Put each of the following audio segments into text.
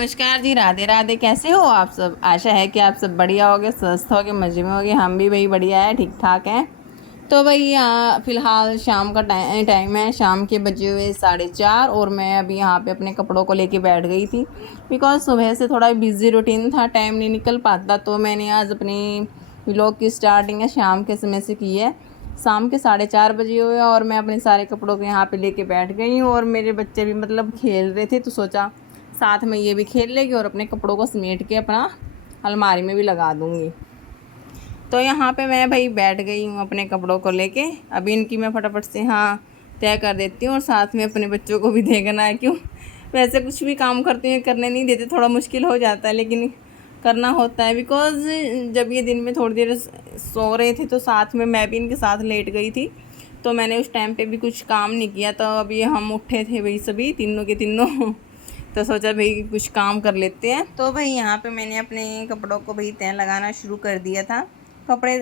नमस्कार जी, राधे राधे। कैसे हो आप सब? आशा है कि आप सब बढ़िया होगे, स्वस्थ होगे, मज़े में होगे। हम भी भाई बढ़िया है, ठीक ठाक हैं। तो भाई फ़िलहाल शाम का टाइम है। शाम के बजे हुए 4:30 और मैं अभी यहाँ पे अपने कपड़ों को लेके बैठ गई थी। बिकॉज़ सुबह से थोड़ा बिज़ी रूटीन था, टाइम नहीं निकल पाता। तो मैंने आज अपनी व्लॉग की स्टार्टिंग है शाम के समय से की है। शाम के 4:30 बजे हुए और मैं अपने सारे कपड़ों को यहाँ पे लेके बैठ गई हूँ। और मेरे बच्चे भी मतलब खेल रहे थे, तो सोचा साथ में ये भी खेल लेगी और अपने कपड़ों को समेट के अपना अलमारी में भी लगा दूँगी। तो यहाँ पे मैं भाई बैठ गई हूँ अपने कपड़ों को लेके। अभी इनकी मैं फटाफट से तय कर देती हूँ और साथ में अपने बच्चों को भी देखना है। क्यों, वैसे कुछ भी काम करती हूँ करने नहीं देते, थोड़ा मुश्किल हो जाता है लेकिन करना होता है। बिकॉज़ जब ये दिन में थोड़ी देर सो रहे थे तो साथ में मैं भी इनके साथ लेट गई थी, तो मैंने उस टाइम पे भी कुछ काम नहीं किया। तो अभी हम उठे थे भाई सभी तीनों के तीनों तो सोचा भाई कुछ काम कर लेते हैं। तो भाई यहाँ पे मैंने अपने कपड़ों को भाई तय लगाना शुरू कर दिया था। कपड़े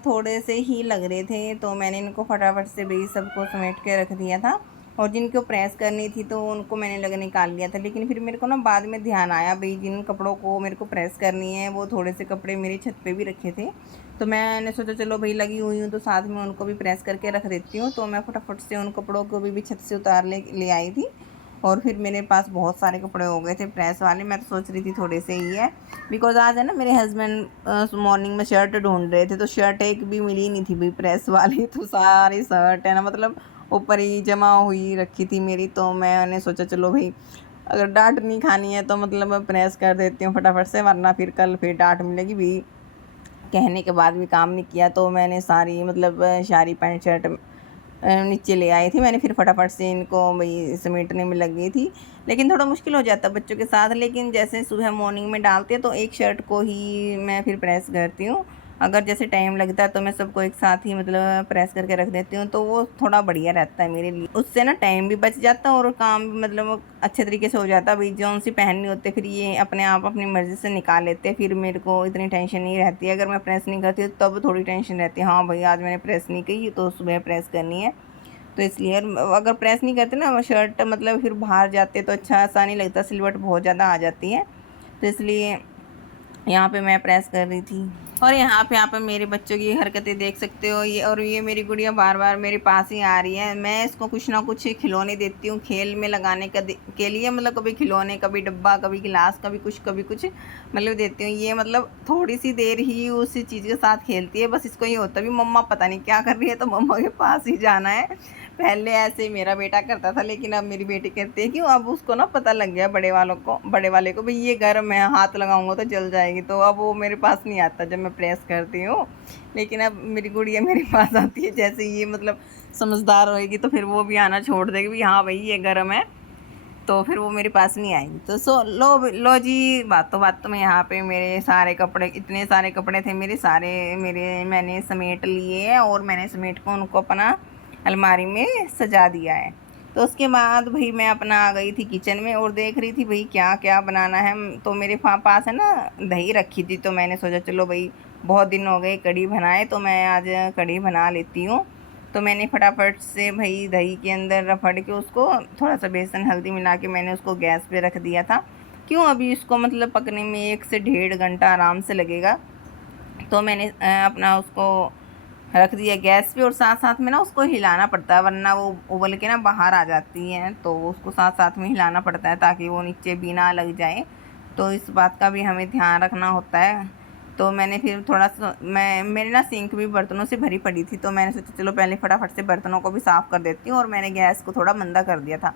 थोड़े से ही लग रहे थे, तो मैंने इनको फटाफट से भाई सबको समेट के रख दिया था। और जिनको प्रेस करनी थी तो उनको मैंने लग निकाल लिया था। लेकिन फिर मेरे को ना बाद में ध्यान आया भाई जिन कपड़ों को मेरे को प्रेस करनी है वो थोड़े से कपड़े मेरी छत पे भी रखे थे। तो मैंने सोचा चलो भाई लगी हुई हूँ तो साथ में उनको भी प्रेस करके रख देती हूँ। तो मैं फटाफट से उन कपड़ों को भी छत से उतार ले आई थी। और फिर मेरे पास बहुत सारे कपड़े हो गए थे प्रेस वाले। मैं तो सोच रही थी थोड़े से ही है, बिकॉज़ आज है ना मेरे हस्बैंड मॉर्निंग में शर्ट ढूंढ रहे थे, तो शर्ट एक भी मिली नहीं थी भाई प्रेस वाली। तो सारी शर्ट है ना मतलब ऊपर ही जमा हुई रखी थी मेरी। तो मैंने सोचा चलो भाई अगर डांट नहीं खानी है तो मतलब प्रेस कर देती हूँ फटाफट से, वरना फिर कल फिर डांट मिलेगी भी, कहने के बाद भी काम नहीं किया। तो मैंने सारी मतलब सारी पैंट शर्ट नीचे ले आई थी। मैंने फिर फटाफट से इनको वही समेटने में लग गई थी। लेकिन थोड़ा मुश्किल हो जाता बच्चों के साथ। लेकिन जैसे सुबह मॉर्निंग में डालते हैं तो एक शर्ट को ही मैं फिर प्रेस करती हूँ। अगर जैसे टाइम लगता है तो मैं सबको एक साथ ही मतलब प्रेस करके रख देती हूँ, तो वो थोड़ा बढ़िया रहता है मेरे लिए। उससे ना टाइम भी बच जाता है और काम भी मतलब अच्छे तरीके से हो जाता है। भाई जो उनसे पहननी होते फिर ये अपने आप अपनी मर्ज़ी से निकाल लेते हैं, फिर मेरे को इतनी टेंशन नहीं रहती है। अगर मैं प्रेस नहीं करती तब थोड़ी टेंशन रहती है, हाँ भाई आज मैंने प्रेस नहीं की तो सुबह प्रेस करनी है। तो इसलिए अगर प्रेस नहीं करते ना शर्ट मतलब फिर बाहर जाते तो अच्छा सा नहीं लगता, सिलवट बहुत ज़्यादा आ जाती है। तो इसलिए यहाँ पे मैं प्रेस कर रही थी। और यहाँ पे आप मेरे बच्चों की हरकतें देख सकते हो। ये मेरी गुड़िया बार बार मेरे पास ही आ रही है। मैं इसको कुछ ना कुछ खिलौने देती हूँ खेल में लगाने के लिए, मतलब कभी खिलौने, कभी डब्बा, कभी गिलास, कभी कुछ मतलब देती हूँ। ये मतलब थोड़ी सी देर ही उसी चीज़ के साथ खेलती है। बस इसको ये होता भी मम्मा पता नहीं क्या कर रही है तो मम्मा के पास ही जाना है। पहले ऐसे ही मेरा बेटा करता था, लेकिन अब मेरी बेटी कहती है क्यों, अब उसको ना पता लग गया बड़े वाले को भाई ये गर्म है, हाथ लगाऊंगा तो जल जाएगी। तो अब वो मेरे पास नहीं आता जब मैं प्रेस करती हूँ। लेकिन अब मेरी गुड़िया मेरे पास आती है। जैसे ये मतलब समझदार होएगी तो फिर वो भी आना छोड़ देगी भी, हाँ भाई ये गर्म है, तो फिर वो मेरे पास नहीं आएगी। तो लो जी, बातों में यहाँ पे मेरे सारे कपड़े, इतने सारे कपड़े थे मेरे मैंने समेट लिए हैं और मैंने समेट कर उनको अपना अलमारी में सजा दिया है। तो उसके बाद भाई मैं अपना आ गई थी किचन में और देख रही थी भाई क्या क्या बनाना है। तो मेरे पास है ना दही रखी थी, तो मैंने सोचा चलो भाई बहुत दिन हो गए कढ़ी बनाए तो मैं आज कढ़ी बना लेती हूँ। तो मैंने फटाफट से भाई दही के अंदर रफड़ के उसको थोड़ा सा बेसन हल्दी मिला के मैंने उसको गैस पे रख दिया था। क्यों, अभी इसको मतलब पकने में 1 से 1.5 घंटा आराम से लगेगा। तो मैंने अपना उसको रख दिया गैस पे और साथ साथ में ना उसको हिलाना पड़ता है, वरना वो उबल के ना बाहर आ जाती है। तो उसको साथ साथ में हिलाना पड़ता है ताकि वो नीचे भी ना लग जाए। तो इस बात का भी हमें ध्यान रखना होता है। तो मैंने फिर थोड़ा सा मेरी ना सिंक भी बर्तनों से भरी पड़ी थी, तो मैंने सोचा चलो पहले फटाफट से बर्तनों को भी साफ़ कर देती हूँ। और मैंने गैस को थोड़ा मंदा कर दिया था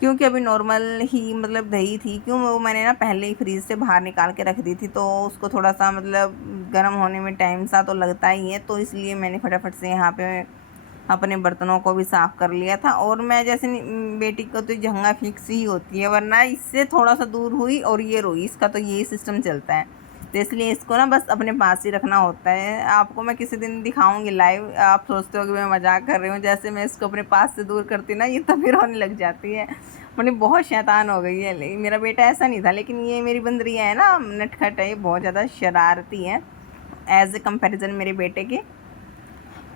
क्योंकि अभी नॉर्मल ही मतलब दही थी। क्यों, वो मैंने ना पहले ही फ्रीज़ से बाहर निकाल के रख दी थी, तो उसको थोड़ा सा मतलब गर्म होने में टाइम सा तो लगता ही है। तो इसलिए मैंने फटाफट से यहाँ पे अपने बर्तनों को भी साफ़ कर लिया था। और मैं जैसे बेटी को तो जंघा फिक्स ही होती है, वरना इससे थोड़ा सा दूर हुई और ये रोई, इसका तो यही सिस्टम चलता है। तो इसलिए इसको ना बस अपने पास ही रखना होता है। आपको मैं किसी दिन दिखाऊंगी लाइव, आप सोचते हो कि मैं मजाक कर रही हूँ। जैसे मैं इसको अपने पास से दूर करती ना ये तभी रोने लग जाती है। मतलब बहुत शैतान हो गई है। मेरा बेटा ऐसा नहीं था, लेकिन ये मेरी बंदरियाँ है ना नटखट है, ये बहुत ज़्यादा शरारती है एज ए कंपेरिजन मेरे बेटे के।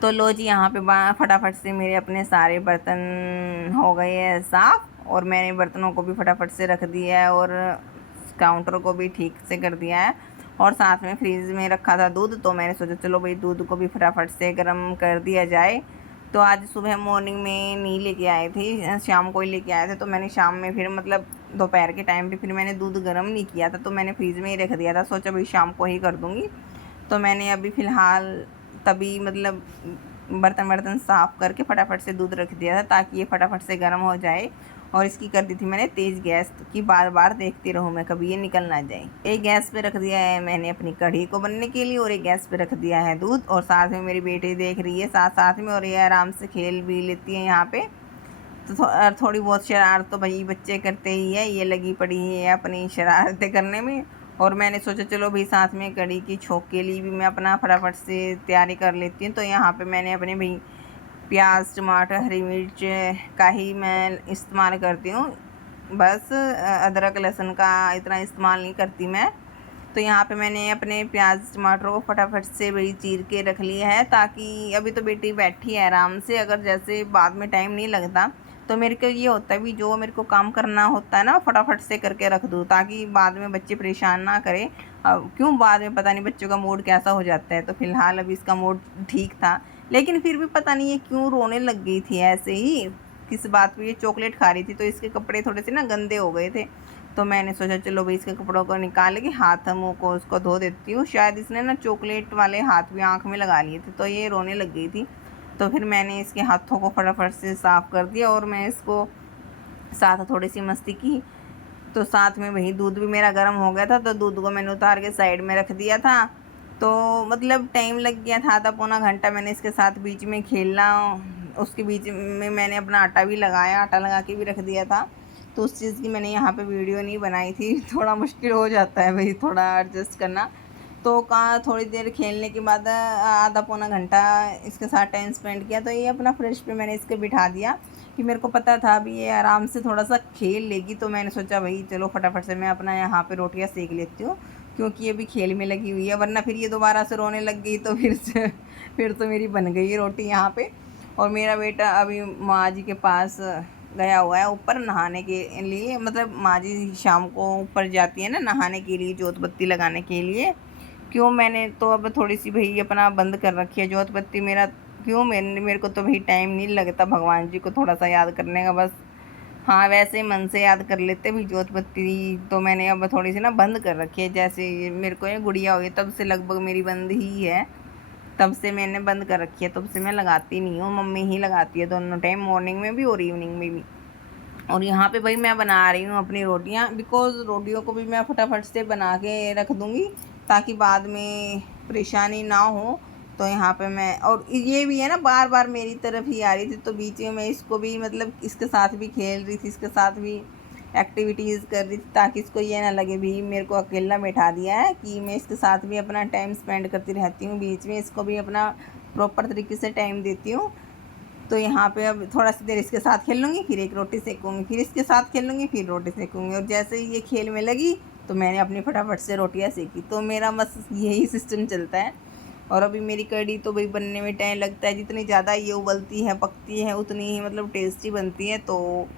तो लो जी, यहाँ पे फटाफट से मेरे अपने सारे बर्तन हो गए हैं साफ़ और मैंने बर्तनों को भी फटाफट से रख दिया है और काउंटर को भी ठीक से कर दिया है। और साथ में फ्रीज में रखा था दूध, तो मैंने सोचा चलो भाई दूध को भी फटाफट से गर्म कर दिया जाए। तो आज सुबह मॉर्निंग में नहीं लेके आए थे, शाम को ही लेके आए थे। तो मैंने शाम में फिर मतलब दोपहर के टाइम पे फिर मैंने दूध गर्म नहीं किया था, तो मैंने फ्रीज़ में ही रख दिया था। सोचा भाई शाम को ही कर दूँगी। तो मैंने अभी फ़िलहाल तभी मतलब बर्तन साफ़ करके फटाफट से दूध रख दिया था ताकि ये फटाफट से गर्म हो जाए। और इसकी कर दी थी मैंने तेज़ गैस की, बार बार देखती रहूँ मैं कभी ये निकल ना जाए। एक गैस पे रख दिया है मैंने अपनी कढ़ी को बनने के लिए और एक गैस पे रख दिया है दूध। और साथ में मेरी बेटी देख रही है साथ साथ में, और ये आराम से खेल भी लेती है यहाँ पे। तो थोड़ी बहुत शरारत तो भाई बच्चे करते ही है, ये लगी पड़ी है अपनी शरारतें करने में। और मैंने सोचा चलो भाई साथ में कढ़ी की छोंक के लिए भी मैं अपना फटाफट से तैयारी कर लेती हूँ। तो यहाँ पे मैंने अपने भाई प्याज टमाटर हरी मिर्च का ही मैं इस्तेमाल करती हूँ, बस अदरक लहसुन का इतना इस्तेमाल नहीं करती मैं। तो यहाँ पे मैंने अपने प्याज टमाटर को फटाफट से भाई चीर के रख लिया है, ताकि अभी तो बेटी बैठी है आराम से, अगर जैसे बाद में टाइम नहीं लगता तो मेरे को ये होता है भी जो मेरे को काम करना होता है ना फटाफट से करके रख दूँ, ताकि बाद में बच्चे परेशान ना करें। क्यों बाद में पता नहीं बच्चों का मूड कैसा हो जाता है। तो फ़िलहाल अभी इसका मूड ठीक था, लेकिन फिर भी पता नहीं ये क्यों रोने लग गई थी ऐसे ही, किस बात पे। ये चॉकलेट खा रही थी तो इसके कपड़े थोड़े से ना गंदे हो गए थे। तो मैंने सोचा चलो भाई इसके कपड़ों को निकाल के हाथ मुँह को उसको धो देती हूँ। शायद इसने ना चॉकलेट वाले हाथ भी आँख में लगा लिए थे, तो ये रोने लग गई थी। तो फिर मैंने इसके हाथों को फटाफट से साफ़ कर दिया और मैं इसको साथ थोड़ी सी मस्ती की। तो साथ में वही दूध भी मेरा गर्म हो गया था, तो दूध को मैंने उतार के साइड में रख दिया था। तो मतलब टाइम लग गया था आधा पौना घंटा मैंने इसके साथ बीच में खेलना। उसके बीच में मैंने अपना आटा भी लगाया, आटा लगा के भी रख दिया था। तो उस चीज़ की मैंने यहाँ पे वीडियो नहीं बनाई थी, थोड़ा मुश्किल हो जाता है भाई थोड़ा एडजस्ट करना। तो कहाँ थोड़ी देर खेलने के बाद आधा पौना घंटा इसके साथ टाइम स्पेंड किया। तो ये अपना फ्रेश पे मैंने इसके बिठा दिया कि मेरे को पता था अभी ये आराम से थोड़ा सा खेल लेगी। तो मैंने सोचा भाई चलो फटाफट से मैं अपना यहाँ पे रोटियाँ सेक लेती हूँ, क्योंकि ये भी खेल में लगी हुई है, वरना फिर ये दोबारा से रोने लग गई तो फिर तो मेरी बन गई रोटी यहाँ पे। और मेरा बेटा अभी माँ जी के पास गया हुआ है ऊपर नहाने के लिए, मतलब माँ जी शाम को ऊपर जाती है ना नहाने के लिए, जोत बत्ती लगाने के लिए। क्यों मैंने तो अब थोड़ी सी भाई अपना बंद कर रखी है जोत बत्ती मेरा। क्यों मेरे को तो भाई टाइम नहीं लगता भगवान जी को थोड़ा सा याद करने का बस। हाँ वैसे ही मन से याद कर लेते भी जोत बत्ती, तो मैंने अब थोड़ी सी ना बंद कर रखी है। जैसे मेरे को ये गुड़िया हुई तब से लगभग मेरी बंद ही है, तब से मैंने बंद कर रखी है, तब से मैं लगाती नहीं हूँ, मम्मी ही लगाती है दोनों टाइम, मॉर्निंग में भी और इवनिंग में भी। और यहाँ पे भाई मैं बना रही हूँ अपनी रोटियाँ, बिकॉज़ रोटियों को भी मैं फटाफट से बना के रख दूँगी ताकि बाद में परेशानी ना हो। तो यहाँ पे मैं, और ये भी है ना बार बार मेरी तरफ ही आ रही थी, तो बीच में मैं इसको भी मतलब इसके साथ भी खेल रही थी, इसके साथ भी एक्टिविटीज़ कर रही थी, ताकि इसको ये ना लगे भी मेरे को अकेला बैठा दिया है, कि मैं इसके साथ भी अपना टाइम स्पेंड करती रहती हूँ, बीच में इसको भी अपना प्रॉपर तरीके से टाइम देती हूँ। तो यहाँ पे अब थोड़ा सी देर इसके साथ खेल लूँगी, फिर एक रोटी सेकूँगी, फिर इसके साथ खेल लूँगी, फिर रोटी सेकूँगी। और जैसे ही ये खेल में लगी तो मैंने अपनी फटाफट से रोटियाँ सेकी। तो मेरा बस यही सिस्टम चलता है। और अभी मेरी कढ़ी तो भाई बनने में टाइम लगता है, जितनी ज़्यादा ये उबलती है पकती है उतनी ही मतलब टेस्टी बनती है। तो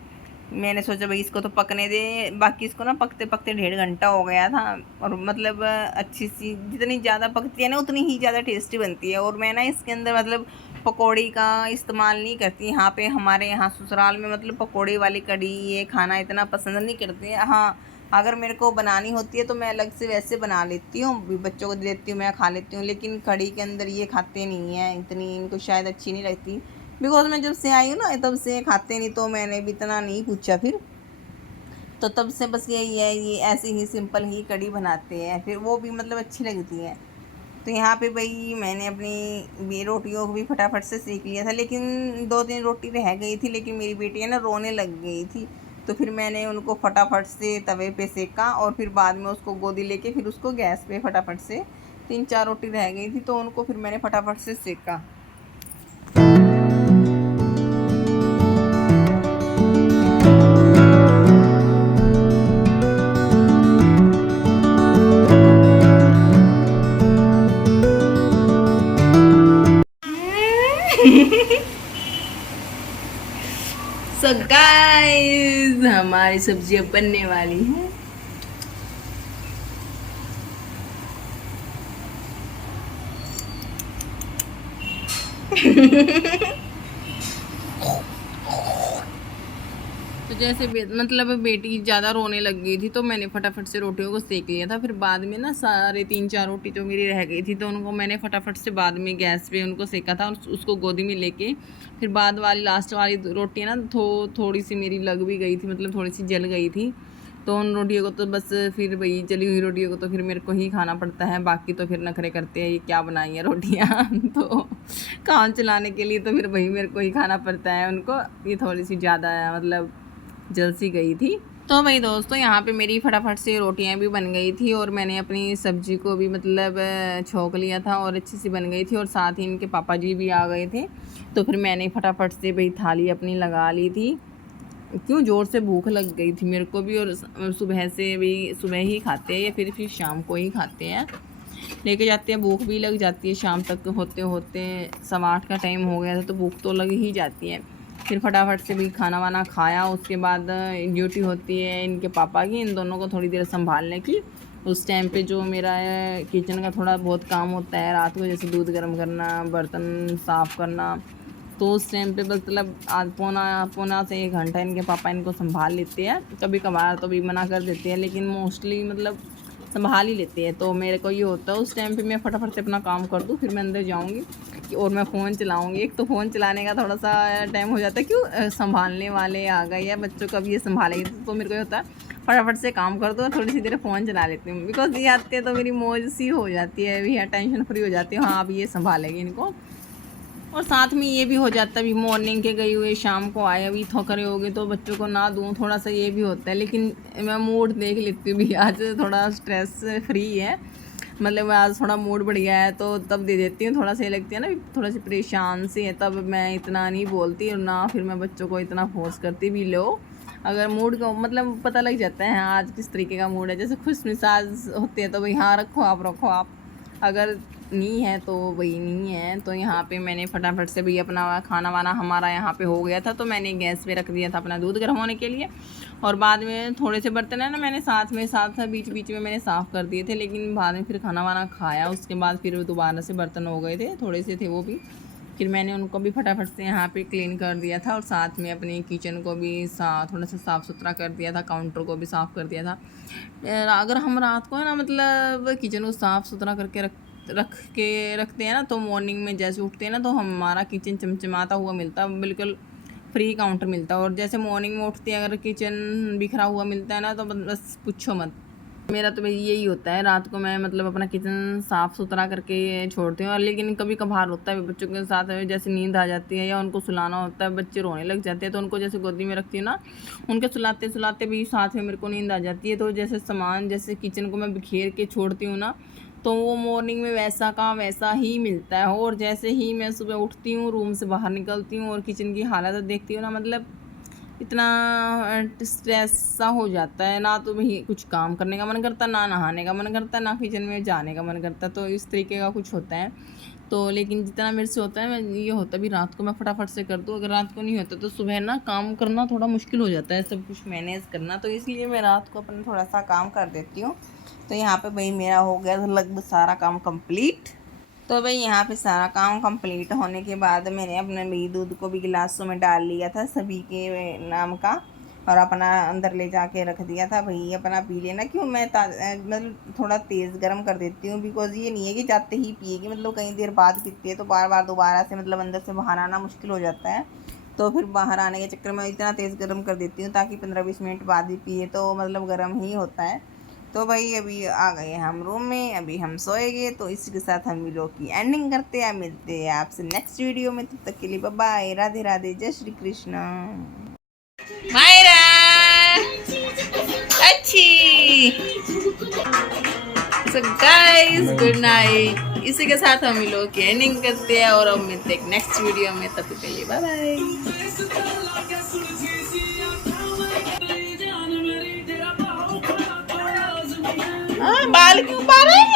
मैंने सोचा भाई इसको तो पकने दे, बाकी इसको ना पकते पकते 1.5 घंटा हो गया था। और मतलब अच्छी सी जितनी ज़्यादा पकती है ना उतनी ही ज़्यादा टेस्टी बनती है। और मैं ना इसके अंदर मतलब पकौड़ी का इस्तेमाल नहीं करती। यहाँ पे हमारे यहाँ ससुराल में मतलब पकौड़ी वाली कढ़ी ये खाना इतना पसंद नहीं करते। हाँ अगर मेरे को बनानी होती है तो मैं अलग से वैसे बना लेती हूँ, बच्चों को दे देती हूँ, मैं खा लेती हूँ। लेकिन कढ़ी के अंदर ये खाते नहीं हैं इतनी, इनको शायद अच्छी नहीं लगती, बिकॉज मैं जब से आई हूँ ना तब से खाते नहीं, तो मैंने भी इतना नहीं पूछा फिर। तो तब से बस यही है, ये ऐसे ही सिंपल ही कढ़ी बनाते हैं, फिर वो भी मतलब अच्छी लगती है। तो यहाँ पे भाई मैंने अपनी रोटियों को भी फटाफट से सेक लिया था, लेकिन 2-3 रोटी रह गई थी, लेकिन मेरी बेटी है ना रोने लग गई थी। तो फिर मैंने उनको फटाफट से तवे पे सेका और फिर बाद में उसको गोदी लेके फिर उसको गैस पे फटाफट से 3-4 रोटी रह गई थी तो उनको फिर मैंने फटाफट से सेका। सो गाइस हमारी सब्जी अब बनने वाली है। तो जैसे मतलब बेटी ज़्यादा रोने लग गई थी तो मैंने फटाफट से रोटियों को सेक लिया था। फिर बाद में ना सारे 3-4 रोटी जो मेरी रह गई थी तो उनको मैंने फटाफट से बाद में गैस पे उनको सेका था और उसको गोदी में लेके फिर बाद वाली लास्ट वाली रोटी ना थोड़ी सी मेरी लग भी गई थी, मतलब थोड़ी सी जल गई थी। तो उन रोटियों को तो बस फिर वही जली हुई रोटियों को तो फिर मेरे को ही खाना पड़ता है, बाकी तो फिर नखरे करते हैं ये क्या बनाई है रोटियाँ। तो काम चलाने के लिए तो फिर वही मेरे को ही खाना पड़ता है उनको। ये थोड़ी सी ज़्यादा मतलब जल सी गई थी। तो भाई दोस्तों यहाँ पे मेरी फटाफट से रोटियाँ भी बन गई थी और मैंने अपनी सब्जी को भी मतलब छोंक लिया था और अच्छी सी बन गई थी और साथ ही इनके पापा जी भी आ गए थे। तो फिर मैंने फटाफट से भाई थाली अपनी लगा ली थी, क्यों ज़ोर से भूख लग गई थी मेरे को भी। और सुबह से भी सुबह ही खाते हैं या फिर शाम को ही खाते हैं, लेके जाते हैं, भूख भी लग जाती है। शाम तक होते होते 8:15 का टाइम हो गया था तो भूख तो लग ही जाती है। फिर फटाफट से भी खाना वाना खाया। उसके बाद ड्यूटी होती है इनके पापा की, इन दोनों को थोड़ी देर संभालने की। उस टाइम पे जो मेरा किचन का थोड़ा बहुत काम होता है रात को, जैसे दूध गर्म करना, बर्तन साफ़ करना, तो उस टाइम पे मतलब आज पौना से 1 घंटा इनके पापा इनको संभाल लेते हैं। कभी कभार तो भी मना कर देते हैं लेकिन मोस्टली मतलब संभाल ही लेते हैं। तो मेरे को ये होता है उस टाइम पे मैं फटाफट से अपना काम कर दूँ, फिर मैं अंदर जाऊँगी और मैं फ़ोन चलाऊँगी। एक तो फ़ोन चलाने का थोड़ा सा टाइम हो जाता है, क्यों संभालने वाले आ गए या बच्चों का भी ये संभालेंगे, तो मेरे को ये होता है फटाफट से काम कर दो और थोड़ी सी देर फ़ोन चला लेती हूँ। बिकॉज ये आते हैं तो मेरी मौज सी हो जाती है, भैया टेंशन फ्री हो जाती है, हाँ अब ये संभालेगी इनको। और साथ में ये भी हो जाता है अभी मॉर्निंग के गई हुए शाम को आए, अभी थोकरे हो गए तो बच्चों को ना दूँ, थोड़ा सा ये भी होता है। लेकिन मैं मूड देख लेती हूँ भी आज थोड़ा स्ट्रेस फ्री है, मतलब आज थोड़ा मूड बढ़िया है तो तब दे देती हूँ। थोड़ा सा ये लगती है ना थोड़ा सी परेशान सी है तब मैं इतना नहीं बोलती और ना फिर मैं बच्चों को इतना फोर्स करती भी। लो अगर मूड को मतलब पता लग जाता है हाँ आज किस तरीके का मूड है, जैसे खुश मिजाज होते हैं तो भाई हाँ रखो आप, अगर नहीं है तो वही नहीं है। तो यहाँ पे मैंने फटाफट से भी अपना खाना वाना हमारा यहाँ पे हो गया था तो मैंने गैस पे रख दिया था अपना दूध गर्म होने के लिए। और बाद में थोड़े से बर्तन है ना मैंने साथ बीच बीच में मैंने साफ़ कर दिए थे, लेकिन बाद में फिर खाना वाना खाया उसके बाद फिर दोबारा से बर्तन हो गए थे, थोड़े से थे वो भी, फिर मैंने उनको भी फटाफट से यहाँ पे क्लीन कर दिया था। और साथ में अपने किचन को भी थोड़ा सा साफ़ सुथरा कर दिया था, काउंटर को भी साफ़ कर दिया था। अगर हम रात को है ना मतलब किचन को साफ़ सुथरा करके रखते हैं ना तो मॉर्निंग में जैसे उठते हैं ना तो हमारा किचन चमचमाता हुआ मिलता है, बिल्कुल फ्री काउंटर मिलता है। और जैसे मॉर्निंग में उठते हैं अगर किचन बिखरा हुआ मिलता है ना तो बस पूछो मत। मेरा तो भाई यही होता है, रात को मैं मतलब अपना किचन साफ़ सुथरा करके छोड़ती हूँ। और लेकिन कभी कभार होता है बच्चों के साथ जैसे नींद आ जाती है या उनको सुलाना होता है, बच्चे रोने लग जाते हैं तो उनको जैसे गोदी में रखती हूँ ना, उनके सुलाते भी साथ में मेरे को नींद आ जाती है। तो जैसे सामान जैसे किचन को मैं बिखेर के छोड़ती हूँ ना तो वो मॉर्निंग में वैसा का वैसा ही मिलता है। और जैसे ही मैं सुबह उठती हूँ रूम से बाहर निकलती हूँ और किचन की हालत देखती हूँ ना, मतलब इतना स्ट्रेस सा हो जाता है ना, तो भाई कुछ काम करने का मन करता, ना नहाने का मन करता, ना किचन में जाने का मन करता। तो इस तरीके का कुछ होता है। तो लेकिन जितना मेरे से होता है मैं ये होता भी रात को मैं फटाफट से कर दूँ, अगर रात को नहीं होता तो सुबह ना काम करना थोड़ा मुश्किल हो जाता है, सब कुछ मैनेज करना। तो इसलिए मैं रात को अपना थोड़ा सा काम कर देती हूँ। तो यहाँ पे भाई मेरा हो गया लगभग सारा काम कंप्लीट। तो भाई यहाँ पे सारा काम कंप्लीट होने के बाद मैंने अपने भाई दूध को भी गिलासों में डाल लिया था सभी के नाम का और अपना अंदर ले जाके रख दिया था। भाई अपना पी लेना, क्यों मैं मतलब थोड़ा तेज़ गर्म कर देती हूँ, बिकॉज ये नहीं है कि जाते ही पिएगी, मतलब कई देर बाद पीती है तो बार बार दोबारा से मतलब अंदर से बाहर आना मुश्किल हो जाता है। तो फिर बाहर आने के चक्कर में इतना तेज़ गर्म कर देती हूँ ताकि 15-20 मिनट बाद भी पिए तो मतलब गर्म ही होता है। तो भाई अभी आ गए हम रूम में, अभी हम सोएंगे। तो इसी के साथ हम वीडियो की एंडिंग करते हैं, मिलते हैं आपसे नेक्स्ट वीडियो में, तब तक के लिए बाय बाय, राधे राधे, जय श्री कृष्ण। मायरा अच्छी, सो गाइस गुड नाइट। इसी के साथ हम लोग की एंडिंग करते हैं और अब मिलते हैं नेक्स्ट वीडियो में, तब तक के लिए बाय बाय। बाल क्यों पा रहे हैं?